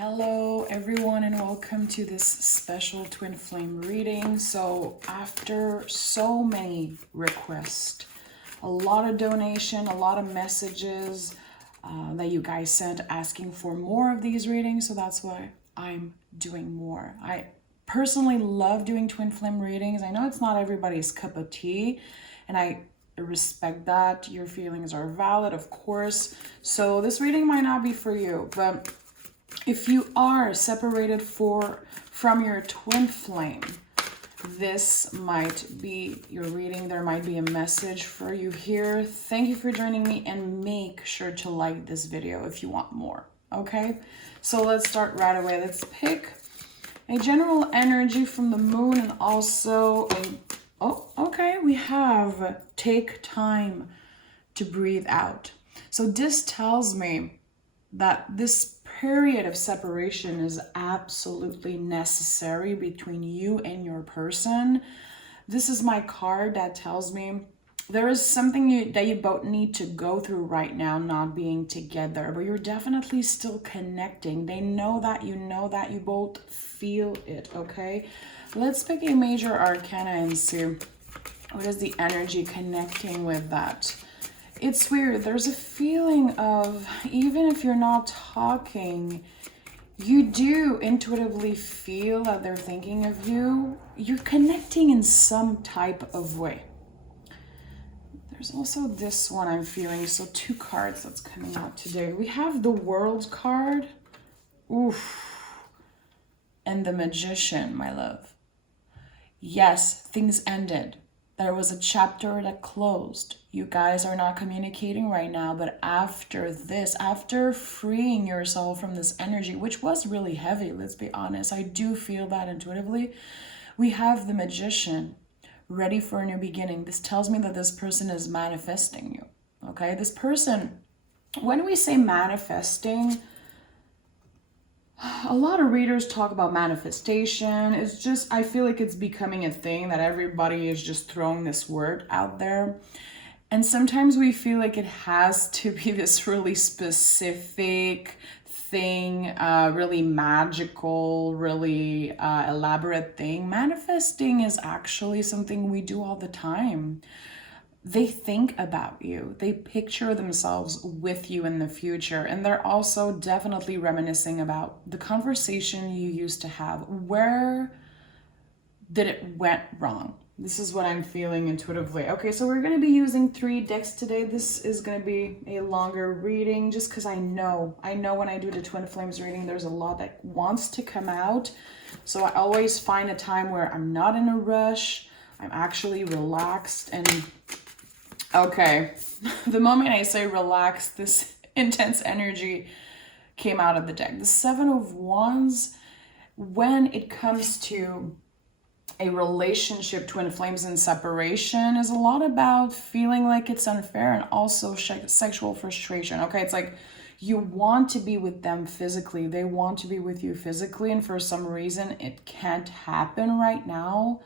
Hello everyone and welcome to this special twin flame reading. So after so many requests, a lot of donation, a lot of messages that you guys sent asking for more of these readings, so that's why I'm doing more. I personally love doing twin flame readings. I know it's not everybody's cup of tea, and I respect that. Your feelings are valid, of course. So this reading might not be for you, but if you are separated from your twin flame, this might be your reading. There might be a message for you here. Thank you for joining me, and make sure to like this video if you want more. Okay, so let's start right away. Let's pick a general energy from the moon, and also we have take time to breathe out. So this tells me that this period of separation is absolutely necessary between you and your person. This is my card that tells me there is something that you both need to go through right now, not being together, but you're definitely still connecting. They know that, you both feel it, okay? Let's pick a major arcana and see what is the energy connecting with that. It's weird. There's a feeling of, even if you're not talking, you do intuitively feel that they're thinking of you. You're connecting in some type of way. There's also this one I'm feeling. So 2 cards that's coming out today. We have the World card. Oof. And the Magician, my love. Yes, things ended. There was a chapter that closed. You guys are not communicating right now, but after this, after freeing yourself from this energy, which was really heavy, let's be honest, I do feel that intuitively, we have the Magician ready for a new beginning. This tells me that this person is manifesting you, okay? This person, when we say manifesting, a lot of readers talk about manifestation. It's just, I feel like it's becoming a thing that everybody is just throwing this word out there. And sometimes we feel like it has to be this really specific thing, really magical, really elaborate thing. Manifesting is actually something we do all the time. They think about you. They picture themselves with you in the future. And they're also definitely reminiscing about the conversation you used to have. Where did it went wrong? This is what I'm feeling intuitively. Okay, so we're going to be using 3 decks today. This is going to be a longer reading just because I know when I do the Twin Flames reading, there's a lot that wants to come out. So I always find a time where I'm not in a rush. I'm actually relaxed and okay, the moment I say relax, this intense energy came out of the deck. The 7 of Wands, when it comes to a relationship, twin flames and separation, is a lot about feeling like it's unfair and also sexual frustration. Okay, it's like you want to be with them physically. They want to be with you physically, and for some reason it can't happen right now.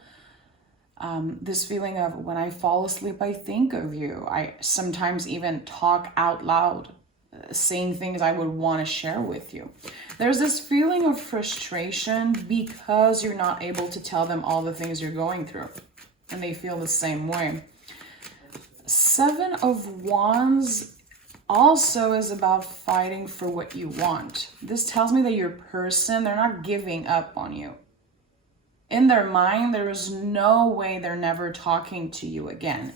This feeling of when I fall asleep, I think of you. I sometimes even talk out loud, saying things I would want to share with you. There's this feeling of frustration because you're not able to tell them all the things you're going through, and they feel the same way. 7 of Wands also is about fighting for what you want. This tells me that your person, they're not giving up on you. In their mind, there is no way they're never talking to you again.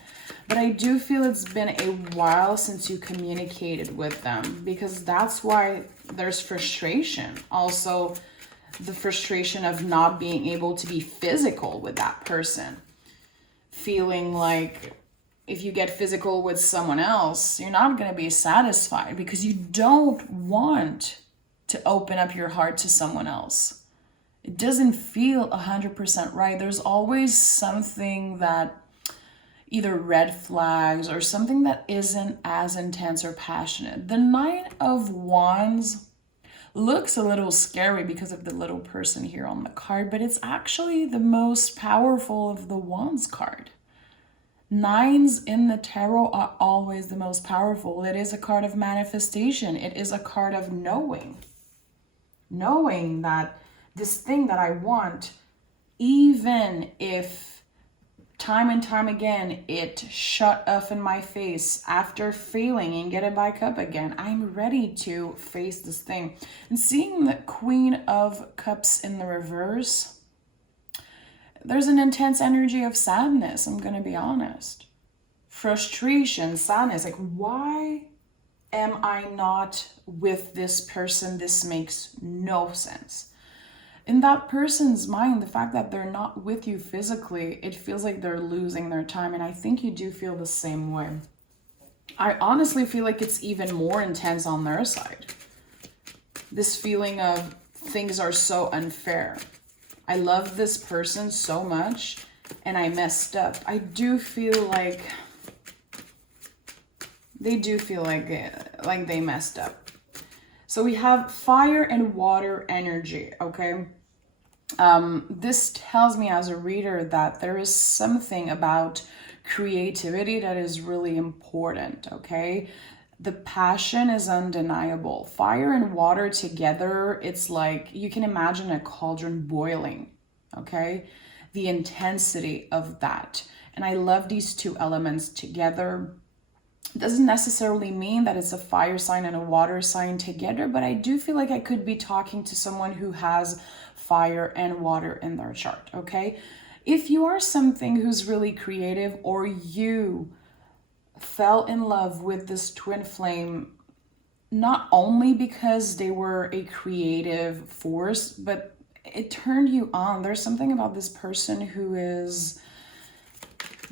But I do feel it's been a while since you communicated with them, because that's why there's frustration. Also, the frustration of not being able to be physical with that person. Feeling like if you get physical with someone else, you're not going to be satisfied because you don't want to open up your heart to someone else. It doesn't feel 100% right. There's always something that either red flags or something that isn't as intense or passionate. The 9 of Wands looks a little scary because of the little person here on the card, but it's actually the most powerful of the Wands card. 9s in the tarot are always the most powerful. It is a card of manifestation. It is a card of knowing. knowing that this thing that I want, even if time and time again it shut off in my face after failing and get it back up again, I'm ready to face this thing. And seeing the Queen of Cups in the reverse, there's an intense energy of sadness, I'm gonna be honest. Frustration, sadness, like, why am I not with this person? This makes no sense. In that person's mind, the fact that they're not with you physically, it feels like they're losing their time. And I think you do feel the same way. I honestly feel like it's even more intense on their side. This feeling of things are so unfair. I love this person so much and I messed up. I do feel like they do feel like they messed up. So we have fire and water energy, okay? This tells me as a reader that there is something about creativity that is really important, okay? The passion is undeniable. Fire and water together, it's like you can imagine a cauldron boiling, okay? The intensity of that. And I love these two elements together. It doesn't necessarily mean that it's a fire sign and a water sign together, but I do feel like I could be talking to someone who has fire and water in their chart, okay? If you are something who's really creative, or you fell in love with this twin flame, not only because they were a creative force, but it turned you on. There's something about this person who is,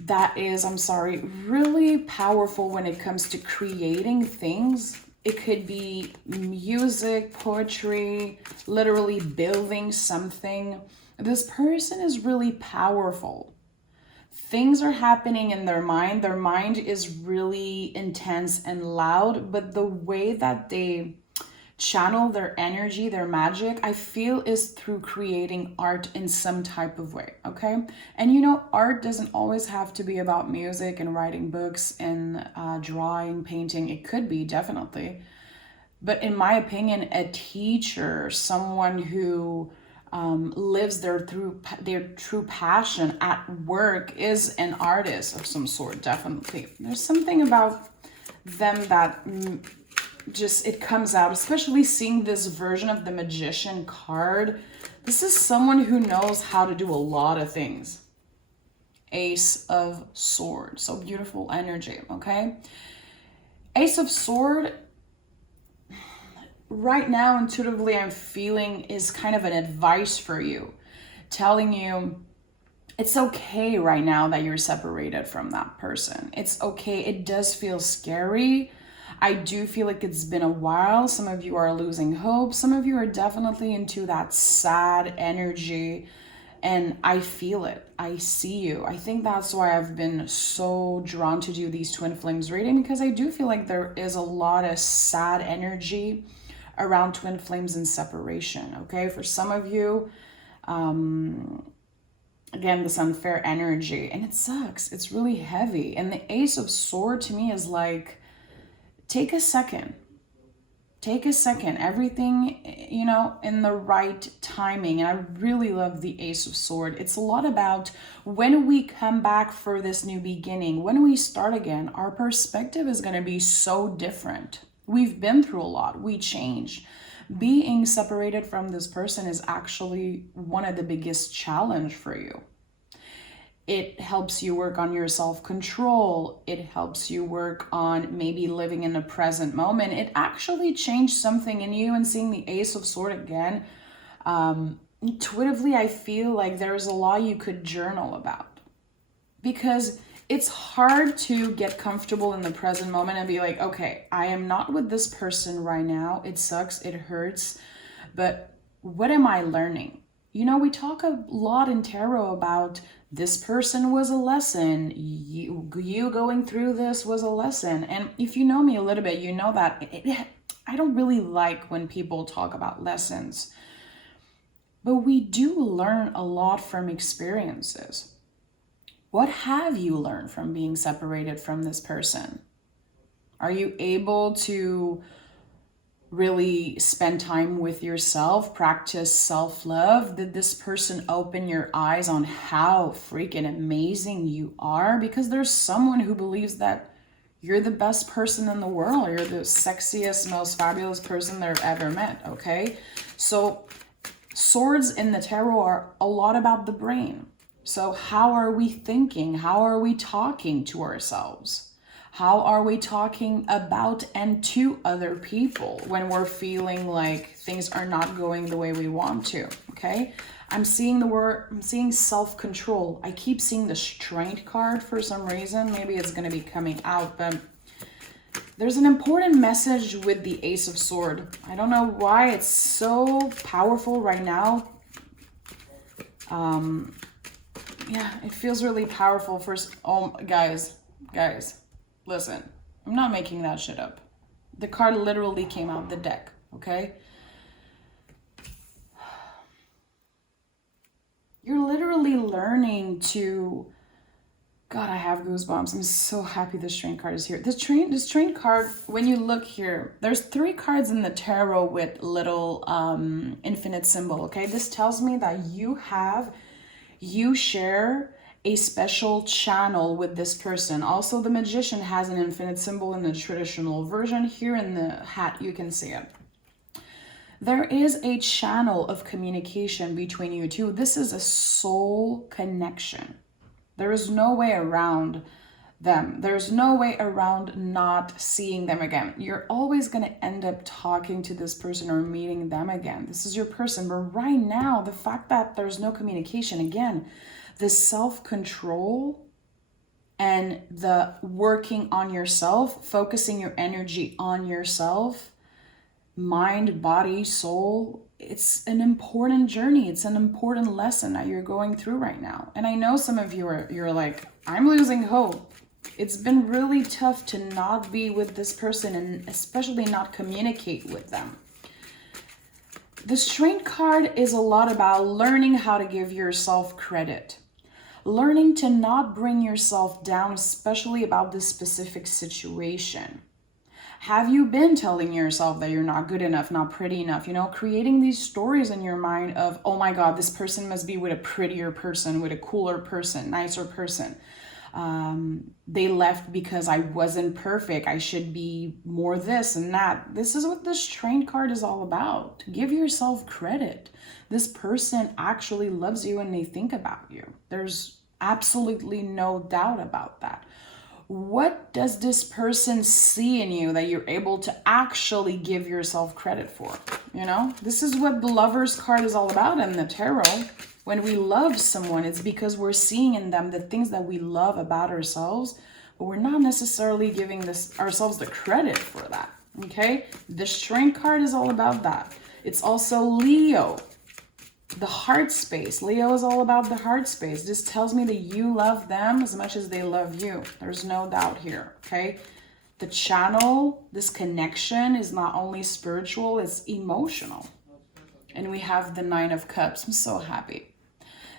I'm sorry, really powerful when it comes to creating things. It could be music, poetry, literally building something. This person is really powerful. Things are happening in their mind. Their mind is really intense and loud, but the way that they channel their energy, their magic, I feel is through creating art in some type of way, okay? And you know, art doesn't always have to be about music and writing books and drawing, painting. It could be, definitely. But in my opinion, a teacher, someone who lives their true passion at work, is an artist of some sort, definitely. There's something about them that just, it comes out, especially seeing this version of the Magician card. This is someone who knows how to do a lot of things. Ace of Swords, so beautiful energy, okay? Ace of Sword, right now, intuitively, I'm feeling is kind of an advice for you, telling you it's okay right now that you're separated from that person. It's okay. It does feel scary. I do feel like it's been a while. Some of you are losing hope. Some of you are definitely into that sad energy. And I feel it. I see you. I think that's why I've been so drawn to do these twin flames reading, because I do feel like there is a lot of sad energy around twin flames and separation, okay? For some of you, again, this unfair energy, and it sucks. It's really heavy. And the Ace of Sword to me is like, take a second. Take a second. Everything, you know, in the right timing. And I really love the Ace of Sword. It's a lot about when we come back for this new beginning, when we start again, our perspective is going to be so different. We've been through a lot. We changed. Being separated from this person is actually one of the biggest challenge for you. It helps you work on your self-control. It helps you work on maybe living in the present moment. It actually changed something in you. And seeing the Ace of Sword again, intuitively, I feel like there's a lot you could journal about, because it's hard to get comfortable in the present moment and be like, okay, I am not with this person right now. It sucks. It hurts. But what am I learning? You know, we talk a lot in tarot about this person was a lesson. You going through this was a lesson. And if you know me a little bit, you know that I don't really like when people talk about lessons. But we do learn a lot from experiences. What have you learned from being separated from this person? Are you able to really spend time with yourself, practice self-love? Did this person open your eyes on how freaking amazing you are? Because there's someone who believes that you're the best person in the world. You're the sexiest, most fabulous person they've ever met, okay? So swords in the tarot are a lot about the brain. So how are we thinking? How are we talking to ourselves? How are we talking about and to other people when we're feeling like things are not going the way we want to, okay? I'm seeing self-control. I keep seeing the Strength card for some reason. Maybe it's going to be coming out, but there's an important message with the Ace of Sword. I don't know why it's so powerful right now. Yeah, it feels really powerful. Guys, listen, I'm not making that shit up. The card literally came out the deck, okay? You're literally learning to... God, I have goosebumps. I'm so happy the Strength card is here. The Strength card, when you look here, there's 3 cards in the tarot with little infinite symbol, okay? This tells me that you share a special channel with this person. Also, the Magician has an infinite symbol in the traditional version. Here in the hat, you can see it. There is a channel of communication between you two. This is a soul connection. There is no way around them. There's no way around not seeing them again. You're always going to end up talking to this person or meeting them again. This is your person. But right now, the fact that there's no communication, again, the self-control and the working on yourself, focusing your energy on yourself, mind, body, soul, it's an important journey. It's an important lesson that you're going through right now. And I know some of you you're like, I'm losing hope. It's been really tough to not be with this person and especially not communicate with them. The Strength card is a lot about learning how to give yourself credit. Learning to not bring yourself down, especially about this specific situation. Have you been telling yourself that you're not good enough, not pretty enough? You know, creating these stories in your mind of, oh my God, this person must be with a prettier person, with a cooler person, nicer person. They left because I wasn't perfect. I should be more this and that. This is what the Strength card is all about. Give yourself credit. This person actually loves you and they think about you. There's absolutely no doubt about that. What does this person see in you that you're able to actually give yourself credit for? You know, this is what the Lover's card is all about in the tarot. When we love someone, it's because we're seeing in them the things that we love about ourselves, but we're not necessarily giving ourselves the credit for that, okay? The Strength card is all about that. It's also Leo, the heart space. Leo is all about the heart space. This tells me that you love them as much as they love you. There's no doubt here, okay? The channel, this connection is not only spiritual, it's emotional. And we have the Nine of Cups. I'm so happy.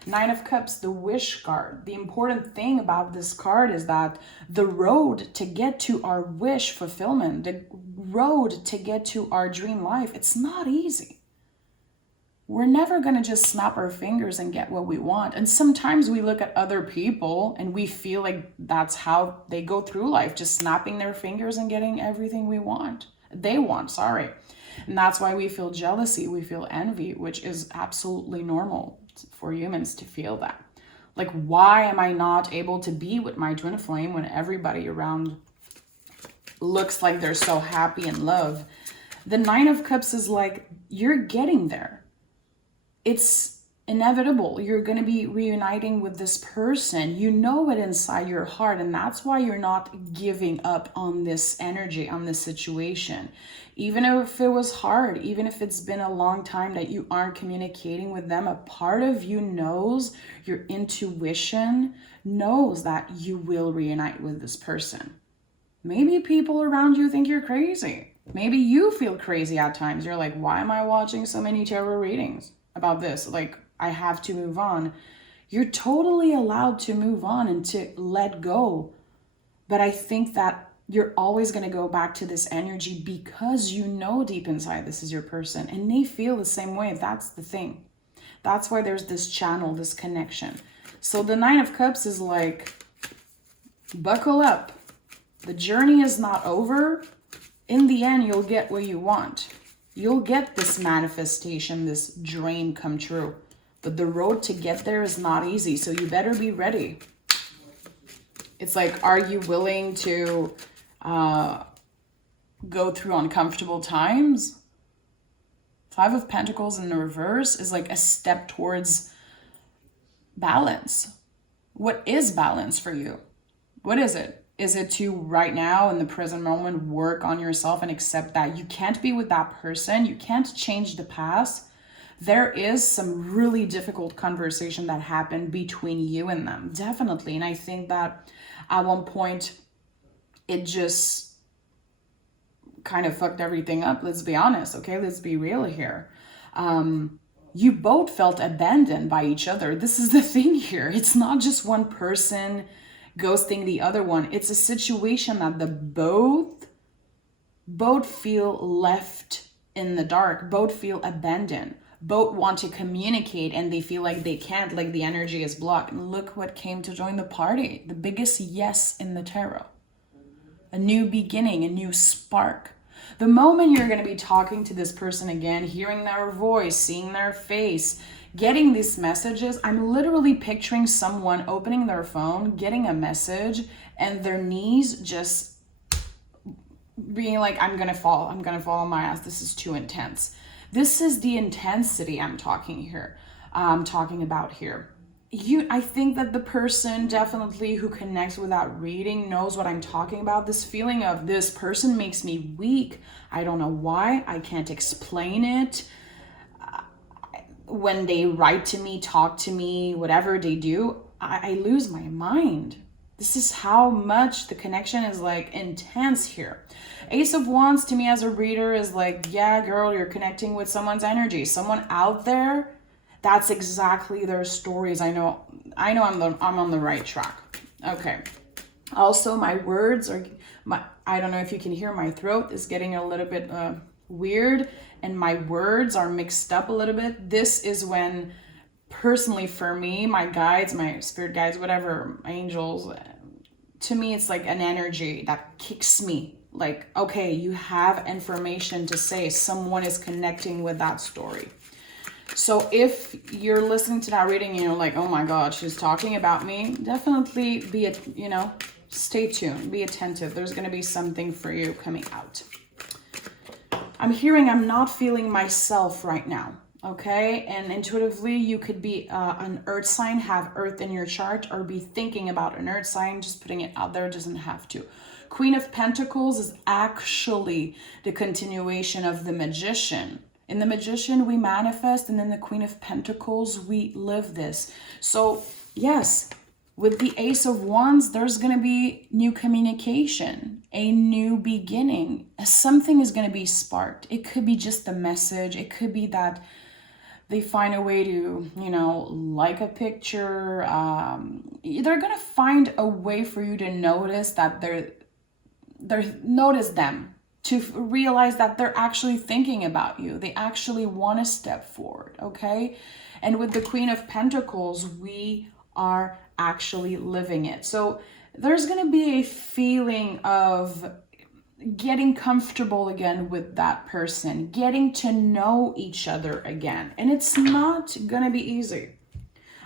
Nine of Cups, the wish card. The important thing about this card is that the road to get to our wish fulfillment, the road to get to our dream life, it's not easy. We're never going to just snap our fingers and get what we want. And sometimes we look at other people and we feel like that's how they go through life, just snapping their fingers and getting everything we want. They want, sorry. And that's why we feel jealousy, we feel envy, which is absolutely normal for humans to feel that. Like, why am I not able to be with my twin flame when everybody around looks like they're so happy and love? The Nine of Cups is like, you're getting there. It's inevitable. You're going to be reuniting with this person. You know it inside your heart, and that's why you're not giving up on this energy, on this situation. Even if it was hard, even if it's been a long time that you aren't communicating with them, a part of you knows, your intuition knows that you will reunite with this person. Maybe people around you think you're crazy. Maybe you feel crazy at times. You're like, why am I watching so many tarot readings about this? Like, I have to move on. You're totally allowed to move on and to let go. But I think that You're always going to go back to this energy because you know deep inside this is your person and they feel the same way. That's the thing. That's why there's this channel, this connection. So the Nine of Cups is like, buckle up. The journey is not over. In the end, you'll get what you want. You'll get this manifestation, this dream come true. But the road to get there is not easy, so you better be ready. It's like, are you willing to go through uncomfortable times? Five of Pentacles in the reverse is like a step towards balance. What is balance for you? What is it? Is it to right now in the present moment work on yourself and accept that you can't be with that person? You can't change the past. There is some really difficult conversation that happened between you and them. Definitely. And I think that at one point it just kind of fucked everything up. Let's be honest. Okay. Let's be real here. You both felt abandoned by each other. This is the thing here. It's not just one person ghosting the other one. It's a situation that the both feel left in the dark, both feel abandoned, both want to communicate and they feel like they can't, like the energy is blocked. And look what came to join the party. The biggest yes in the tarot. A new beginning, a new spark. The moment you're going to be talking to this person again, hearing their voice, seeing their face, getting these messages, I'm literally picturing someone opening their phone, getting a message, and their knees just being like, I'm gonna fall on my ass. This is too intense. This is the intensity I'm talking about here. I think that the person definitely who connects with that reading knows what I'm talking about. This feeling of this person makes me weak. I don't know why. I can't explain it. When they write to me, talk to me, whatever they do, I lose my mind. This is how much the connection is like intense here. Ace of Wands to me as a reader is like, yeah, girl, you're connecting with someone's energy. Someone out there, that's exactly their stories. I know I'm on the right track. Okay. Also, my words are, I don't know if you can hear, my throat is getting a little bit weird and my words are mixed up a little bit. This is when, personally for me, my guides, my spirit guides, whatever, angels, to me it's like an energy that kicks me. Like, okay, you have information to say. Someone is connecting with that story. So if you're listening to that reading and you're like, oh my God, she's talking about me, definitely stay tuned, be attentive. There's going to be something for you coming out. I'm hearing I'm not feeling myself right now. Okay. And intuitively, you could be an earth sign, have earth in your chart, or be thinking about an earth sign. Just putting it out there, doesn't have to. Queen of Pentacles is actually the continuation of the Magician. In the Magician, we manifest, and in the Queen of Pentacles, we live this. So yes, with the Ace of Wands, there's going to be new communication, a new beginning. Something is going to be sparked. It could be just a message. It could be that they find a way to, like a picture. They're going to find a way for you to notice that notice them, to realize that they're actually thinking about you. They actually want to step forward, okay? And with the Queen of Pentacles, we are actually living it. So there's going to be a feeling of getting comfortable again with that person, getting to know each other again. And it's not going to be easy.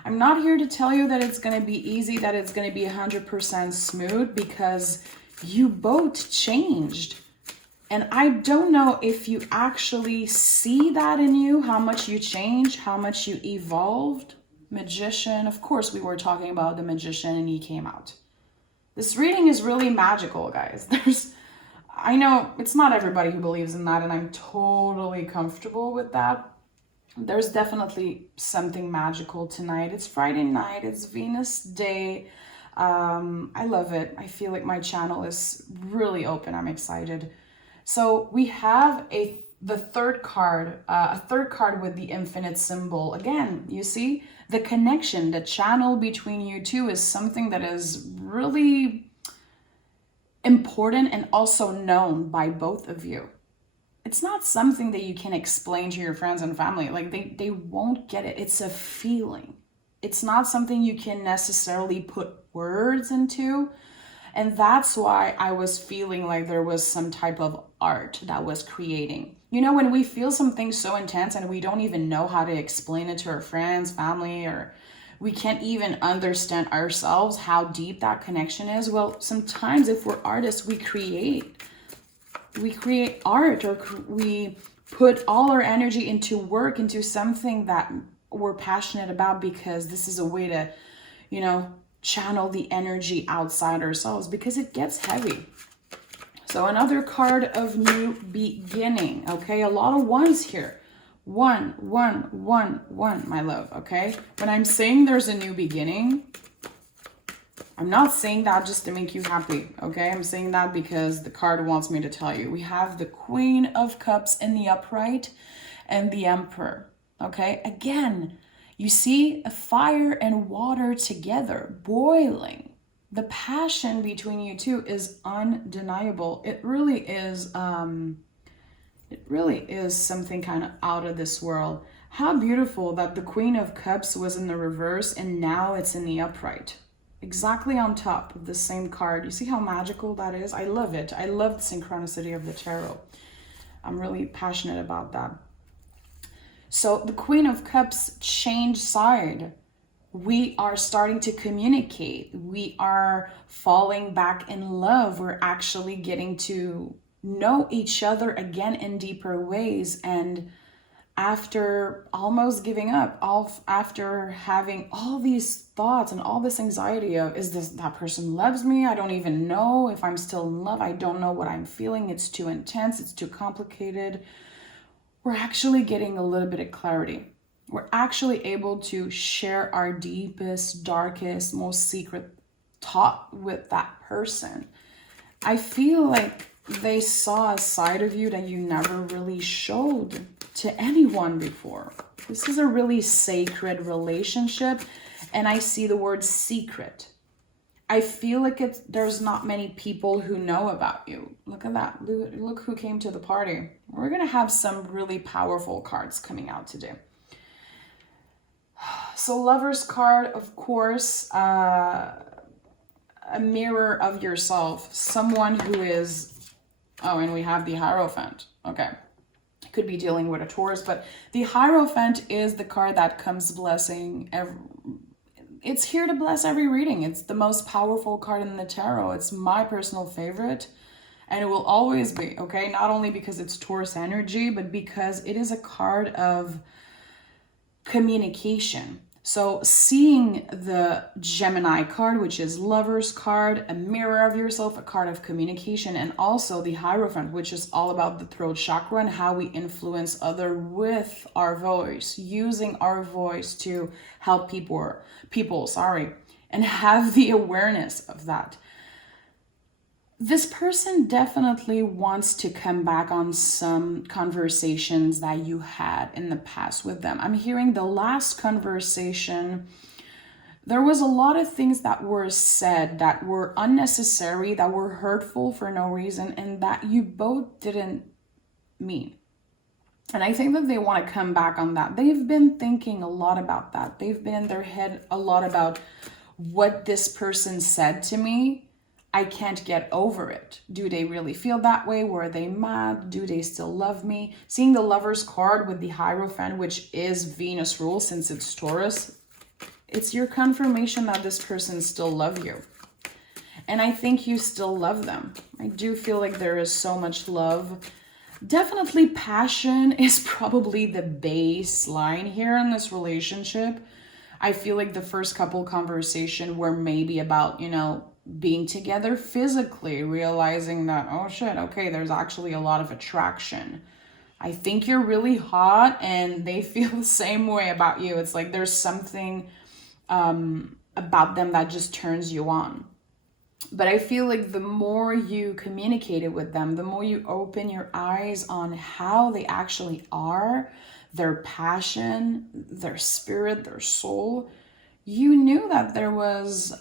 I'm not here to tell you that it's going to be easy, that it's going to be 100% smooth, because you both changed. And I don't know if you actually see that in you, how much you changed, how much you evolved. Magician, of course, we were talking about the Magician and he came out. This reading is really magical, guys. I know it's not everybody who believes in that, and I'm totally comfortable with that. There's definitely something magical tonight. It's Friday night, it's Venus Day. I love it. I feel like my channel is really open. I'm excited. So we have the third card, a third card with the infinite symbol. Again, you see the connection, the channel between you two is something that is really important and also known by both of you. It's not something that you can explain to your friends and family. Like they won't get it. It's a feeling. It's not something you can necessarily put words into. And that's why I was feeling like there was some type of art that was creating. You know, when we feel something so intense and we don't even know how to explain it to our friends, family, or we can't even understand ourselves how deep that connection is. Well, sometimes if we're artists, we create art, or we put all our energy into work, into something that we're passionate about, because this is a way to, you know, channel the energy outside ourselves, because it gets heavy. So another card of new beginning. Okay, a lot of ones here. One, my love. Okay, when I'm saying there's a new beginning, I'm not saying that just to make you happy, okay? I'm saying that because the card wants me to tell you. We have the Queen of Cups in the upright and the Emperor, okay? Again, you see a fire and water together, boiling. The passion between you two is undeniable. It really is something kind of out of this world. How beautiful that the Queen of Cups was in the reverse and now it's in the upright. Exactly on top of the same card. You see how magical that is? I love it. I love the synchronicity of the tarot. I'm really passionate about that. So the Queen of Cups changed side. We are starting to communicate. We are falling back in love. We're actually getting to know each other again in deeper ways. And after almost giving up, after having all these thoughts and all this anxiety of, that person loves me? I don't even know if I'm still in love. I don't know what I'm feeling. It's too intense. It's too complicated. We're actually getting a little bit of clarity. We're actually able to share our deepest, darkest, most secret thought with that person. I feel like they saw a side of you that you never really showed to anyone before. This is a really sacred relationship, and I see the word secret. I feel like there's not many people who know about you. Look at that. Look who came to the party. We're going to have some really powerful cards coming out today. So Lover's card, of course, a mirror of yourself. Someone who is... Oh, and we have the Hierophant. Okay. Could be dealing with a Taurus, but the Hierophant is the card that comes blessing. It's here to bless every reading. It's the most powerful card in the tarot. It's my personal favorite, and it will always be, okay? Not only because it's Taurus energy, but because it is a card of communication. So seeing the Gemini card, which is Lover's card, a mirror of yourself, a card of communication, and also the Hierophant, which is all about the throat chakra and how we influence other with our voice, using our voice to help people, and have the awareness of that. This person definitely wants to come back on some conversations that you had in the past with them. I'm hearing the last conversation, there was a lot of things that were said that were unnecessary, that were hurtful for no reason, and that you both didn't mean. And I think that they want to come back on that. They've been thinking a lot about that. They've been in their head a lot about what this person said to me. I can't get over it. Do they really feel that way? Were they mad? Do they still love me? Seeing the Lover's card with the Hierophant, which is Venus rule since it's Taurus, it's your confirmation that this person still loves you. And I think you still love them. I do feel like there is so much love. Definitely passion is probably the baseline here in this relationship. I feel like the first couple conversation were maybe about, being together physically, realizing that, oh shit, okay, there's actually a lot of attraction. I think you're really hot and they feel the same way about you. It's like there's something about them that just turns you on. But I feel like the more you communicated with them, the more you open your eyes on how they actually are, their passion, their spirit, their soul, you knew that there was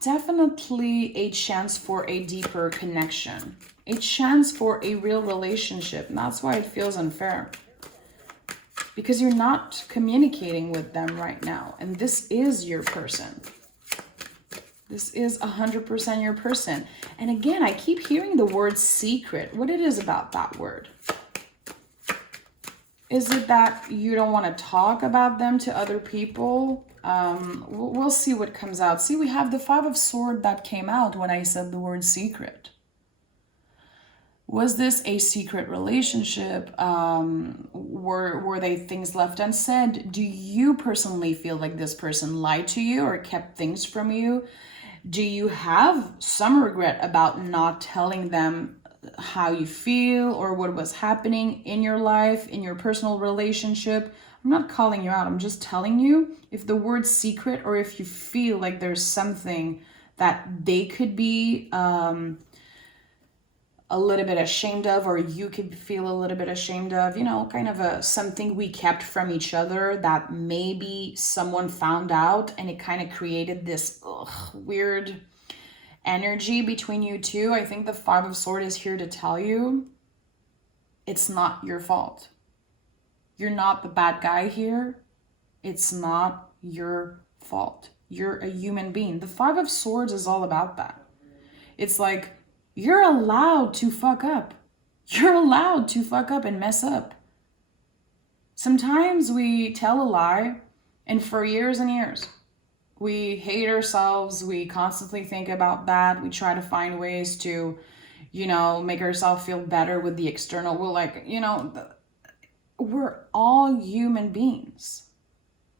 definitely a chance for a deeper connection, a chance for a real relationship. And that's why it feels unfair. Because you're not communicating with them right now. And this is your person. This is 100% your person. And again, I keep hearing the word secret. What it is about that word? Is it that you don't want to talk about them to other people? We'll see what comes out. See, we have the Five of Swords that came out when I said the word secret. Was this a secret relationship? Were they things left unsaid? Do you personally feel like this person lied to you or kept things from you? Do you have some regret about not telling them how you feel or what was happening in your life, in your personal relationship? I'm not calling you out. I'm just telling you if the word secret, or if you feel like there's something that they could be a little bit ashamed of, or you could feel a little bit ashamed of, you know, kind of something we kept from each other that maybe someone found out and it kind of created this weird energy between you two. I think the Five of Swords is here to tell you it's not your fault. You're not the bad guy here. It's not your fault. You're a human being. The Five of Swords is all about that. It's like, you're allowed to fuck up. You're allowed to fuck up and mess up. Sometimes we tell a lie, and for years and years, we hate ourselves. We constantly think about that. We try to find ways to, you know, make ourselves feel better with the external. We're like, you know, we're all human beings.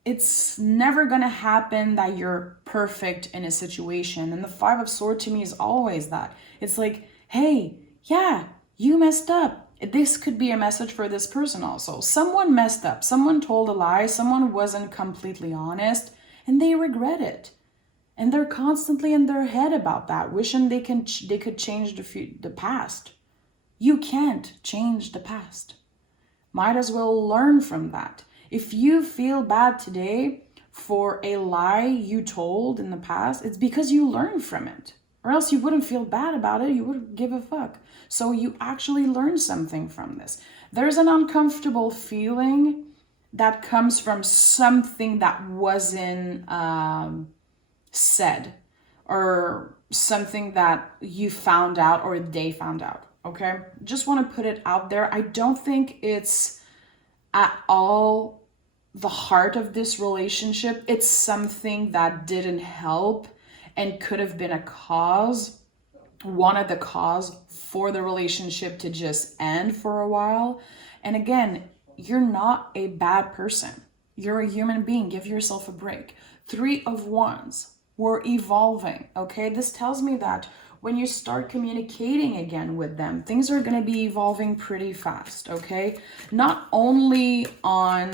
It's never going to happen that you're perfect in a situation. And the Five of Swords to me is always that. It's like, hey, yeah, you messed up. This could be a message for this person also. Someone messed up. Someone told a lie. Someone wasn't completely honest. And they regret it. And they're constantly in their head about that, wishing they could change the past. You can't change the past. Might as well learn from that. If you feel bad today for a lie you told in the past, it's because you learned from it. Or else you wouldn't feel bad about it. You wouldn't give a fuck. So you actually learned something from this. There's an uncomfortable feeling that comes from something that wasn't said, or something that you found out or they found out. Okay? Just want to put it out there. I don't think it's at all the heart of this relationship. It's something that didn't help and could have been a cause, one of the cause for the relationship to just end for a while. And again, you're not a bad person. You're a human being. Give yourself a break. Three of Wands. We're evolving, okay? This tells me that when you start communicating again with them, things are going to be evolving pretty fast, okay? Not only on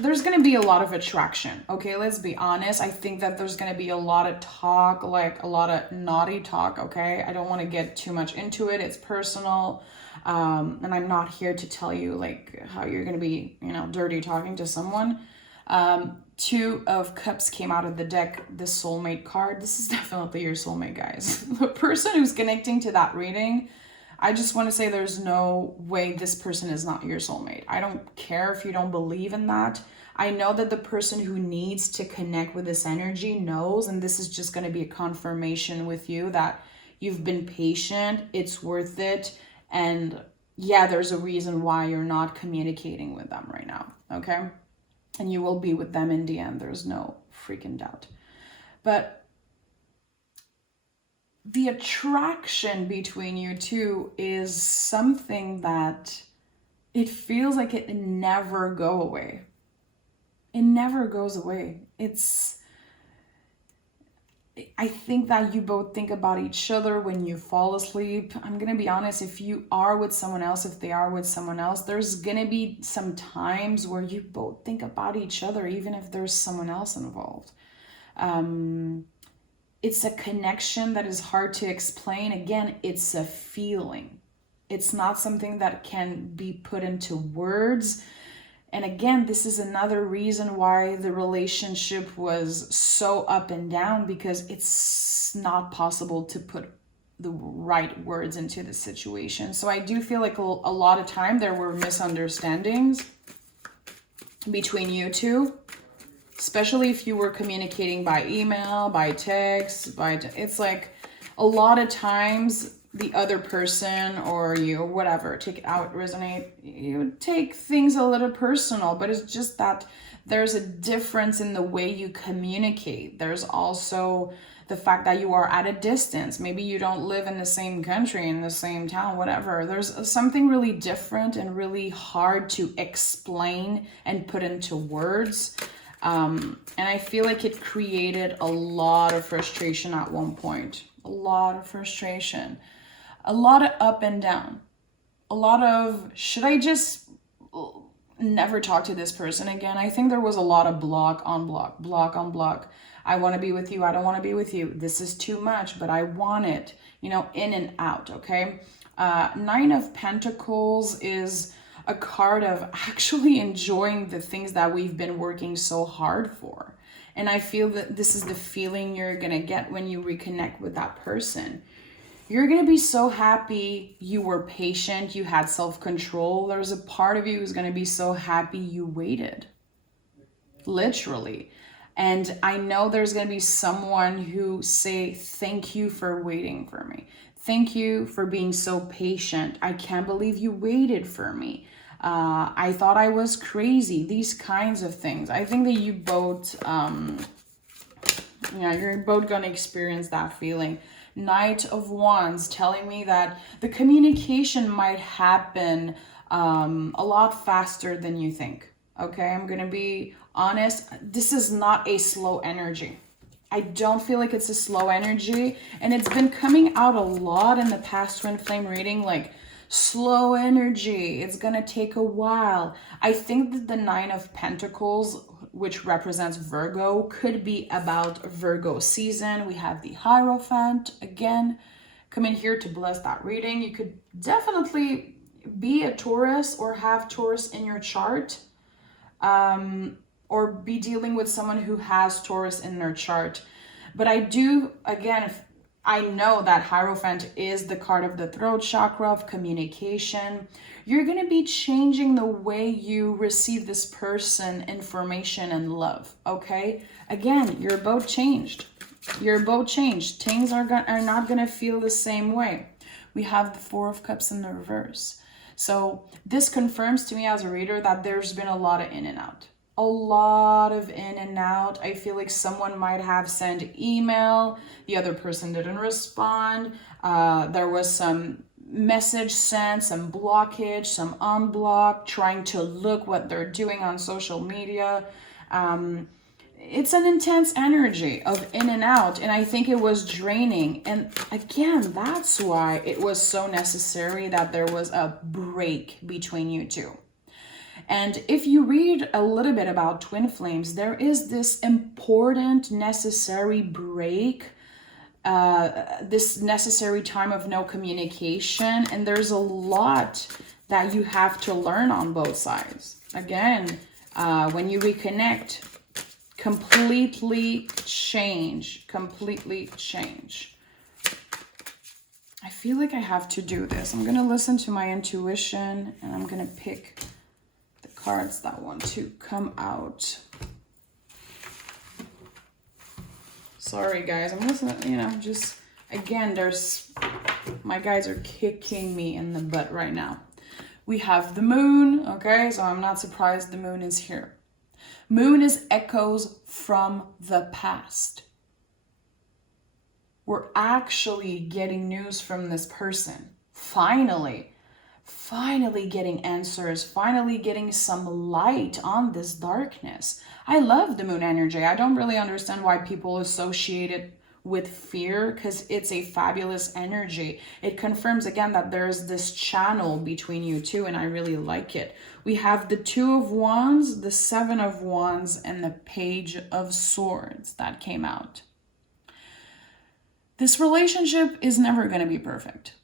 there's going to be a lot of attraction, okay? Let's be honest. I think that there's going to be a lot of talk, like a lot of naughty talk, okay? I don't want to get too much into it. It's personal. And I'm not here to tell you like how you're going to be, you know, dirty talking to someone. Two of Cups came out of the deck, the soulmate card. This is definitely your soulmate, guys. The person who's connecting to that reading, I just want to say there's no way this person is not your soulmate. I don't care if you don't believe in that. I know that the person who needs to connect with this energy knows, and this is just going to be a confirmation with you that you've been patient, it's worth it, and yeah, there's a reason why you're not communicating with them right now, okay? And you will be with them in the end. There's no freaking doubt. But the attraction between you two is something that it feels like it never go away. It never goes away. I think that you both think about each other when you fall asleep. I'm going to be honest, if you are with someone else, if they are with someone else, there's going to be some times where you both think about each other, even if there's someone else involved. It's a connection that is hard to explain. Again, it's a feeling. It's not something that can be put into words. And again, this is another reason why the relationship was so up and down, because it's not possible to put the right words into the situation. So I do feel like a lot of time there were misunderstandings between you two, especially if you were communicating by email, by text, it's like a lot of times the other person or you, or whatever, take it out, resonate, you take things a little personal, but it's just that there's a difference in the way you communicate. There's also the fact that you are at a distance. Maybe you don't live in the same country, in the same town, whatever. There's something really different and really hard to explain and put into words. And I feel like it created a lot of frustration at one point. A lot of frustration. A lot of up and down. A lot of, should I just never talk to this person again? I think there was a lot of block on block, block on block. I want to be with you. I don't want to be with you. This is too much, but I want it. You know, in and out, okay? Nine of Pentacles is a card of actually enjoying the things that we've been working so hard for. And I feel that this is the feeling you're going to get when you reconnect with that person. You're going to be so happy you were patient, you had self-control. There's a part of you who's going to be so happy you waited. Literally. And I know there's going to be someone who say, thank you for waiting for me. Thank you for being so patient. I can't believe you waited for me. I thought I was crazy. These kinds of things. I think that you both, you're both going to experience that feeling. Knight of Wands telling me that the communication might happen a lot faster than you think. Okay, I'm going to be honest. This is not a slow energy. I don't feel like it's a slow energy. And it's been coming out a lot in the past twin flame reading, like slow energy. It's going to take a while. I think that the Nine of Pentacles, which represents Virgo, could be about Virgo season. We have the Hierophant again coming here to bless that reading. You could definitely be a Taurus or have Taurus in your chart, or be dealing with someone who has Taurus in their chart. But I do, again, I know that Hierophant is the card of the throat chakra, of communication. You're going to be changing the way you receive this person information and love, okay? Again, you're both changed. You're both changed. Things are not going to feel the same way. We have the Four of Cups in the reverse. So this confirms to me as a reader that there's been a lot of in and out. A lot of in and out. I feel like someone might have sent email. The other person didn't respond. There was some message sent, some blockage, some unblock, trying to look what they're doing on social media. It's an intense energy of in and out, and I think it was draining. And again, that's why it was so necessary that there was a break between you two. And if you read a little bit about twin flames, there is this important, necessary break, this necessary time of no communication. And there's a lot that you have to learn on both sides. Again, when you reconnect, completely change. I feel like I have to do this. I'm going to listen to my intuition, and I'm going to pick the cards that want to come out. Sorry, guys. I'm listening, just, again, my guys are kicking me in the butt right now. We have the moon, okay? So I'm not surprised the moon is here. Moon is echoes from the past. We're actually getting news from this person. Finally getting answers, finally getting some light on this darkness. I love the moon energy. I don't really understand why people associate it with fear, because it's a fabulous energy. It confirms again that there's this channel between you two, and I really like it. We have the Two of Wands, the Seven of Wands, and the Page of Swords that came out. This relationship is never going to be perfect.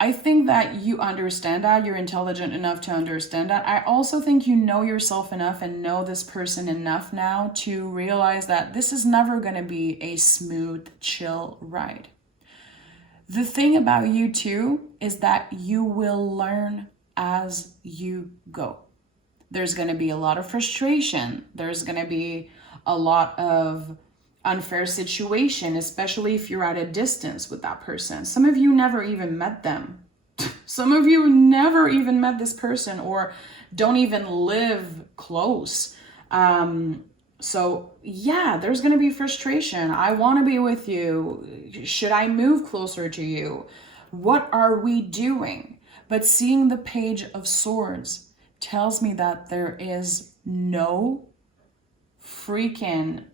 I think that you understand that. You're intelligent enough to understand that. I also think you know yourself enough and know this person enough now to realize that this is never going to be a smooth, chill ride. The thing about you too is that you will learn as you go. There's going to be a lot of frustration. There's going to be a lot of unfair situation, especially if you're at a distance with that person. Some of you never even met them. Some of you never even met this person or don't even live close. So yeah, there's going to be frustration. I want to be with you. Should I move closer to you? What are we doing? But seeing the Page of Swords tells me that there is no freaking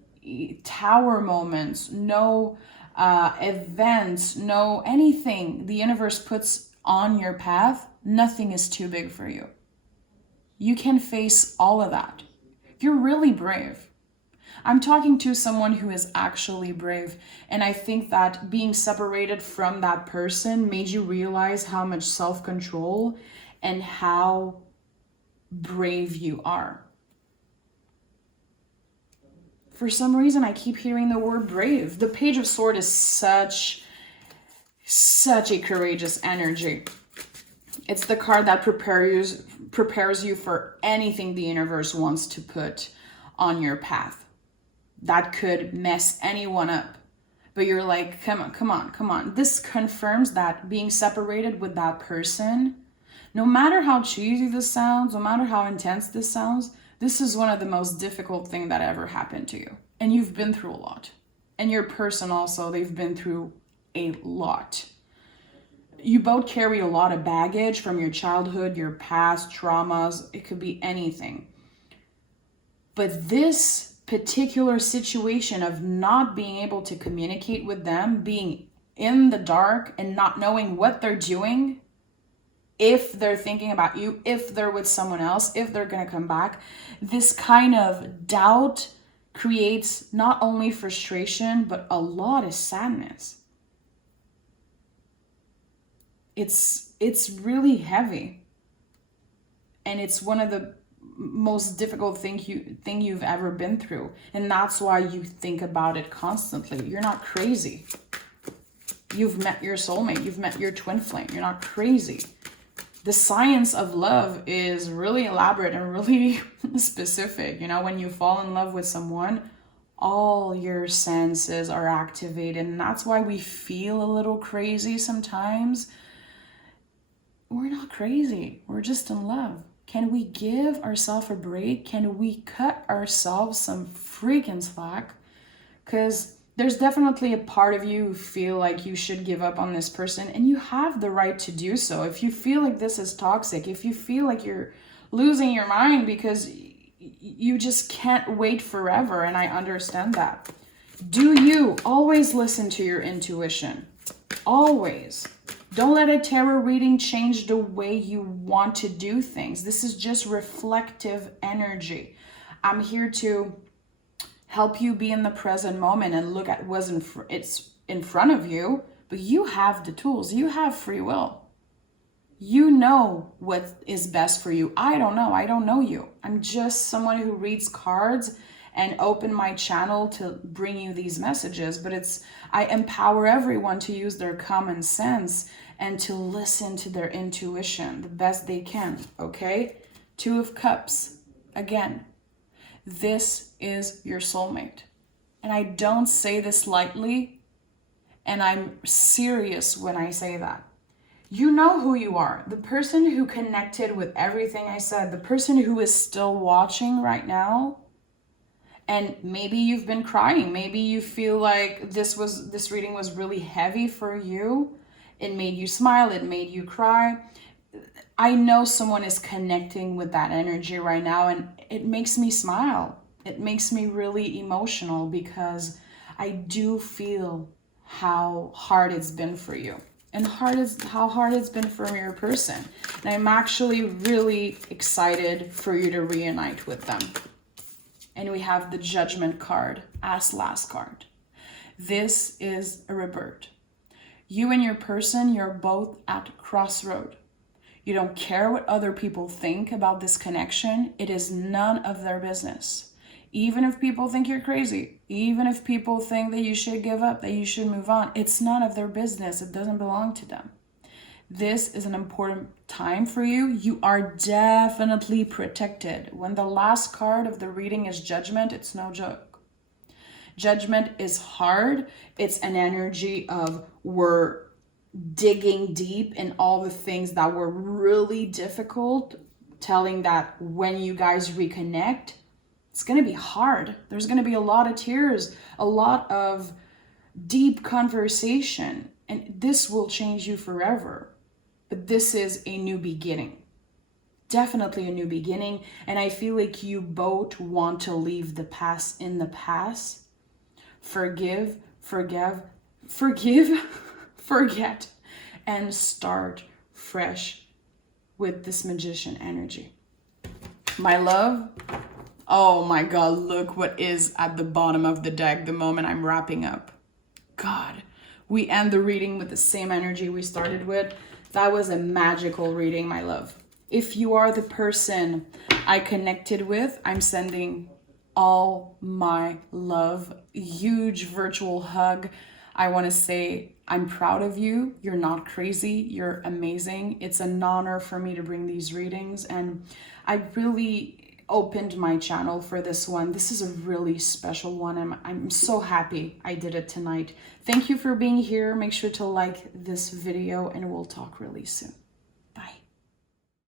tower moments, no events, no anything the universe puts on your path. Nothing is too big for you. You can face all of that. You're really brave. I'm talking to someone who is actually brave, and I think that being separated from that person made you realize how much self-control and how brave you are. For some reason, I keep hearing the word brave. The Page of Swords is such a courageous energy. It's the card that prepares you for anything the universe wants to put on your path. That could mess anyone up. But you're like, come on. This confirms that being separated with that person, no matter how cheesy this sounds, no matter how intense this sounds, this is one of the most difficult things that ever happened to you. And you've been through a lot. And your person also, they've been through a lot. You both carry a lot of baggage from your childhood, your past traumas. It could be anything. But this particular situation of not being able to communicate with them, being in the dark and not knowing what they're doing, if they're thinking about you, if they're with someone else, if they're going to come back, this kind of doubt creates not only frustration, but a lot of sadness. It's really heavy. And it's one of the most difficult thing you've ever been through. And that's why you think about it constantly. You're not crazy. You've met your soulmate. You've met your twin flame. You're not crazy. The science of love is really elaborate and really specific. You know, when you fall in love with someone, all your senses are activated. And that's why we feel a little crazy sometimes. We're not crazy. We're just in love. Can we give ourselves a break? Can we cut ourselves some freaking slack? Because there's definitely a part of you who feel like you should give up on this person, and you have the right to do so. If you feel like this is toxic, if you feel like you're losing your mind because you just can't wait forever, and I understand that. Do you always listen to your intuition? Always. Don't let a tarot reading change the way you want to do things. This is just reflective energy. I'm here to help you be in the present moment and look at what's it's in front of you, but you have the tools. You have free will. You know what is best for you. I don't know. I don't know you. I'm just someone who reads cards and open my channel to bring you these messages, but I empower everyone to use their common sense and to listen to their intuition the best they can, okay? Two of Cups, again, this is your soulmate. And I don't say this lightly, and I'm serious when I say that. You know who you are. The person who connected with everything I said, the person who is still watching right now, and maybe you've been crying. Maybe you feel like this reading was really heavy for you. It made you smile. It made you cry. I know someone is connecting with that energy right now, and it makes me smile. It makes me really emotional because I do feel how hard it's been for you and how hard it's been for your person. And I'm actually really excited for you to reunite with them. And we have the Judgment card as last card. This is a rebirth. You and your person, you're both at crossroad. You don't care what other people think about this connection. It is none of their business. Even if people think you're crazy, even if people think that you should give up, that you should move on, it's none of their business. It doesn't belong to them. This is an important time for you. You are definitely protected. When the last card of the reading is Judgment, it's no joke. Judgment is hard. It's an energy of we're digging deep in all the things that were really difficult, telling that when you guys reconnect, it's going to be hard. There's going to be a lot of tears, a lot of deep conversation, and this will change you forever. But this is a new beginning. Definitely a new beginning. And I feel like you both want to leave the past in the past. Forgive, forget, and start fresh with this magician energy. My love, oh my God, look what is at the bottom of the deck the moment I'm wrapping up. God, we end the reading with the same energy we started with. That was a magical reading, my love. If you are the person I connected with, I'm sending all my love, huge virtual hug. I want to say I'm proud of you. You're not crazy. You're amazing. It's an honor for me to bring these readings, and I really opened my channel for this one. This is a really special one, and I'm so happy I did it tonight. Thank you for being here. Make sure to like this video, and we'll talk really soon.